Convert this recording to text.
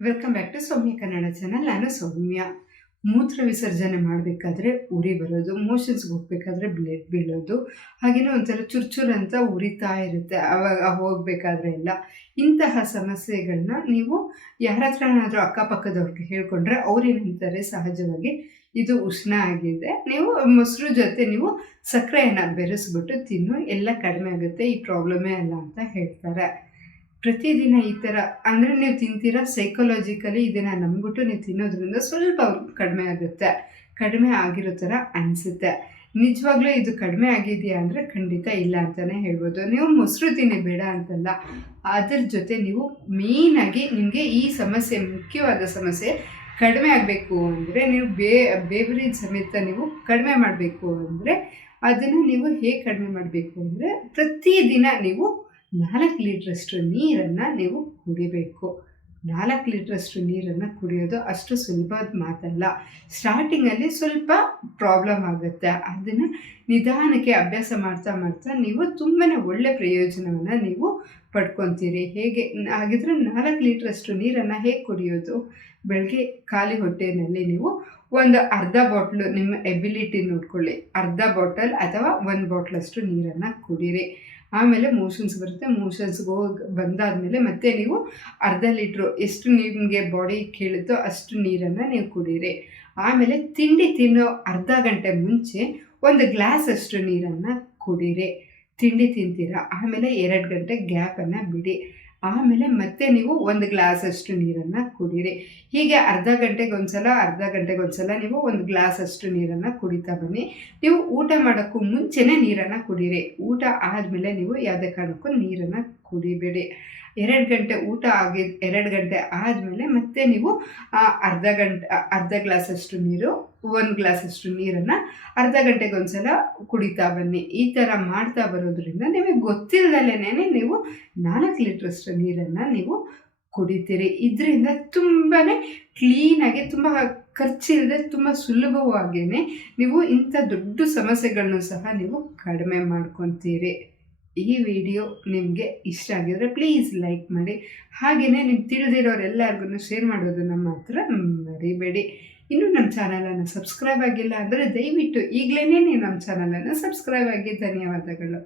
Welcome back to Soumya Kannada channel ನಾನು ಸೌಮ್ಯ. ಮೂತ್ರ ವಿಸರ್ಜನೆ ಮಾಡಬೇಕಾದ್ರೆ ಉರಿ ಬರೋದು ಮೋಷನ್ಸ್ಗೆ ಹೋಗ್ಬೇಕಾದ್ರೆ ಬ್ಲಡ್ ಬೀಳೋದು ಹಾಗೆಯೇ ಒಂಥರ ಚುರ್ಚುರ್ ಅಂತ ಉರಿತಾ ಇರುತ್ತೆ. ಅವಾಗ ಹೋಗಬೇಕಾದ್ರೆ ಎಲ್ಲ. ಇಂತಹ ಸಮಸ್ಯೆಗಳನ್ನ ನೀವು ಯಾರ ಹತ್ರನಾದರೂ ಅಕ್ಕಪಕ್ಕದವ್ರಿಗೆ ಹೇಳ್ಕೊಂಡ್ರೆ ಅವ್ರೇನಂತಾರೆ ಸಹಜವಾಗಿ ಇದು ಉಷ್ಣ ಆಗಿದೆ. ನೀವು ಮೊಸರು ಜೊತೆ ನೀವು ಸಕ್ಕರೆಯನ್ನು ಬೆರೆಸ್ಬಿಟ್ಟು ತಿನ್ನು. ಎಲ್ಲ ಕಡಿಮೆ ಆಗುತ್ತೆ. ಈ ಪ್ರಾಬ್ಲಮೇ ಅಲ್ಲ ಅಂತ ಹೇಳ್ತಾರೆ. ಪ್ರತಿದಿನ ಈ ಥರ ಅಂದರೆ ನೀವು ತಿಂತೀರಾ ಸೈಕಲಾಜಿಕಲಿ ಇದನ್ನು ನಂಬಿಬಿಟ್ಟು ನೀವು ತಿನ್ನೋದ್ರಿಂದ ಸ್ವಲ್ಪ ಕಡಿಮೆ ಆಗುತ್ತೆ. ಕಡಿಮೆ ಆಗಿರೋ ಥರ ಅನಿಸುತ್ತೆ. ನಿಜವಾಗ್ಲೂ ಇದು ಕಡಿಮೆ ಆಗಿದೆಯಾ ಅಂದರೆ ಖಂಡಿತ ಇಲ್ಲ ಅಂತಲೇ ಹೇಳ್ಬೋದು. ನೀವು ಮೊಸರು ತಿನ್ನಿ ಬೇಡ ಅಂತಲ್ಲ, ಅದ್ರ ಜೊತೆ ನೀವು ಮೇಯ್ನಾಗಿ ನಿಮಗೆ ಈ ಸಮಸ್ಯೆ, ಮುಖ್ಯವಾದ ಸಮಸ್ಯೆ ಕಡಿಮೆ ಆಗಬೇಕು ಅಂದರೆ ನೀವು ಬೇ ಬೇವರೇಜ್ ಸಮೇತ ನೀವು ಕಡಿಮೆ ಮಾಡಬೇಕು ಅಂದರೆ ಅದನ್ನು ನೀವು ಹೇಗೆ ಕಡಿಮೆ ಮಾಡಬೇಕು ಅಂದರೆ ಪ್ರತಿದಿನ ನೀವು ನಾಲ್ಕು ಲೀಟ್ರಷ್ಟು ನೀರನ್ನು ನೀವು ಕುಡಿಬೇಕು. ನಾಲ್ಕು ಲೀಟ್ರಷ್ಟು ನೀರನ್ನು ಕುಡಿಯೋದು ಅಷ್ಟು ಸುಲಭದ ಮಾತಲ್ಲ. ಸ್ಟಾರ್ಟಿಂಗಲ್ಲಿ ಸ್ವಲ್ಪ ಪ್ರಾಬ್ಲಮ್ ಆಗುತ್ತೆ. ಅದನ್ನು ನಿಧಾನಕ್ಕೆ ಅಭ್ಯಾಸ ಮಾಡ್ತಾ ಮಾಡ್ತಾ ನೀವು ತುಂಬಾ ಒಳ್ಳೆಯ ಪ್ರಯೋಜನವನ್ನು ನೀವು ಪಡ್ಕೊತೀರಿ. ಹೇಗೆ? ಹಾಗಿದ್ರೆ ನಾಲ್ಕು ಲೀಟ್ರಷ್ಟು ನೀರನ್ನು ಹೇಗೆ ಕುಡಿಯೋದು? ಬೆಳಗ್ಗೆ ಖಾಲಿ ಹೊಟ್ಟೆಯಲ್ಲಿ ನೀವು ಒಂದು ಅರ್ಧ ಬಾಟ್ಲು ನಿಮ್ಮ ಎಬಿಲಿಟಿ ನೋಡ್ಕೊಳ್ಳಿ. ಅರ್ಧ ಬಾಟಲ್ ಅಥವಾ ಒಂದು ಬಾಟ್ಲಷ್ಟು ನೀರನ್ನು ಕುಡೀರಿ. ಆಮೇಲೆ ಮೋಷನ್ಸ್ ಬರುತ್ತೆ. ಮೋಷನ್ಸ್ಗೆ ಹೋಗಿ ಬಂದಾದಮೇಲೆ ಮತ್ತೆ ನೀವು ಅರ್ಧ ಲೀಟ್ರು ಎಷ್ಟು ನಿಮಗೆ ಬಾಡಿ ಕೇಳುತ್ತೋ ಅಷ್ಟು ನೀರನ್ನು ನೀವು ಕುಡೀರಿ. ಆಮೇಲೆ ತಿಂಡಿ ತಿನ್ನೋ ಅರ್ಧ ಗಂಟೆ ಮುಂಚೆ ಒಂದು ಗ್ಲಾಸ್ ಅಷ್ಟು ನೀರನ್ನು ಕುಡೀರಿ. ತಿಂಡಿ ತಿಂತೀರ? ಆಮೇಲೆ ಎರಡು ಗಂಟೆ ಗ್ಯಾಪನ್ನು ಬಿಡಿ. ಆಮೇಲೆ ಮತ್ತೆ ನೀವು ಒಂದು ಗ್ಲಾಸ್ ಅಷ್ಟು ನೀರನ್ನು ಕುಡೀರಿ. ಹೀಗೆ ಅರ್ಧ ಗಂಟೆಗೆ ಒಂದ್ಸಲ, ಅರ್ಧ ಗಂಟೆಗೆ ಒಂದ್ಸಲ ನೀವು ಒಂದು ಗ್ಲಾಸ್ ಅಷ್ಟು ನೀರನ್ನು ಕುಡಿತಾ ಬನ್ನಿ. ನೀವು ಊಟ ಮಾಡೋಕ್ಕೂ ಮುಂಚೆನೇ ನೀರನ್ನು ಕುಡೀರಿ. ಊಟ ಆದಮೇಲೆ ನೀವು ಯಾವುದೇ ಕಾರಣಕ್ಕೂ ನೀರನ್ನು ಕುಡಿಬೇಡಿ. ಎರಡು ಗಂಟೆ ಊಟ ಆಗಿದ್ದು ಎರಡು ಗಂಟೆ ಆದಮೇಲೆ ಮತ್ತೆ ನೀವು ಅರ್ಧ ಗಂಟೆ ಅರ್ಧ ಗ್ಲಾಸಷ್ಟು ನೀರು, ಒಂದು ಗ್ಲಾಸಷ್ಟು ನೀರನ್ನು ಅರ್ಧ ಗಂಟೆಗೆ ಒಂದ್ಸಲ ಕುಡಿತಾ ಬನ್ನಿ. ಈ ಥರ ಮಾಡ್ತಾ ಬರೋದ್ರಿಂದ ನಿಮಗೆ ಗೊತ್ತಿಲ್ಲದಲ್ಲೇ ನೀವು ನಾಲ್ಕು ಲೀಟ್ರಷ್ಟು ನೀರನ್ನು ನೀವು ಕುಡಿತೀರಿ. ಇದರಿಂದ ತುಂಬಾ ಕ್ಲೀನಾಗಿ ತುಂಬ ಖರ್ಚಿಲ್ಲದೆ ತುಂಬ ಸುಲಭವಾಗಿಯೇ ನೀವು ಇಂಥ ದೊಡ್ಡ ಸಮಸ್ಯೆಗಳನ್ನು ಸಹ ನೀವು ಕಡಿಮೆ ಮಾಡ್ಕೊತೀರಿ. ಈ ವಿಡಿಯೋ ನಿಮಗೆ ಇಷ್ಟ ಆಗಿದ್ರೆ ಪ್ಲೀಸ್ ಲೈಕ್ ಮಾಡಿ. ಹಾಗೆಯೇ ನಿಮ್ಗೆ ತಿಳಿದಿರೋರೆಲ್ಲರಿಗೂ ಶೇರ್ ಮಾಡೋದನ್ನು ಮಾತ್ರ ಮರಿಬೇಡಿ. ಇನ್ನೂ ನಮ್ಮ ಚಾನಲನ್ನು ಸಬ್ಸ್ಕ್ರೈಬ್ ಆಗಿಲ್ಲ ಅಂದರೆ ದಯವಿಟ್ಟು ಈಗಲೇ ನೀವು ನಮ್ಮ ಚಾನಲನ್ನು ಸಬ್ಸ್ಕ್ರೈಬ್ ಆಗಿ. ಧನ್ಯವಾದಗಳು.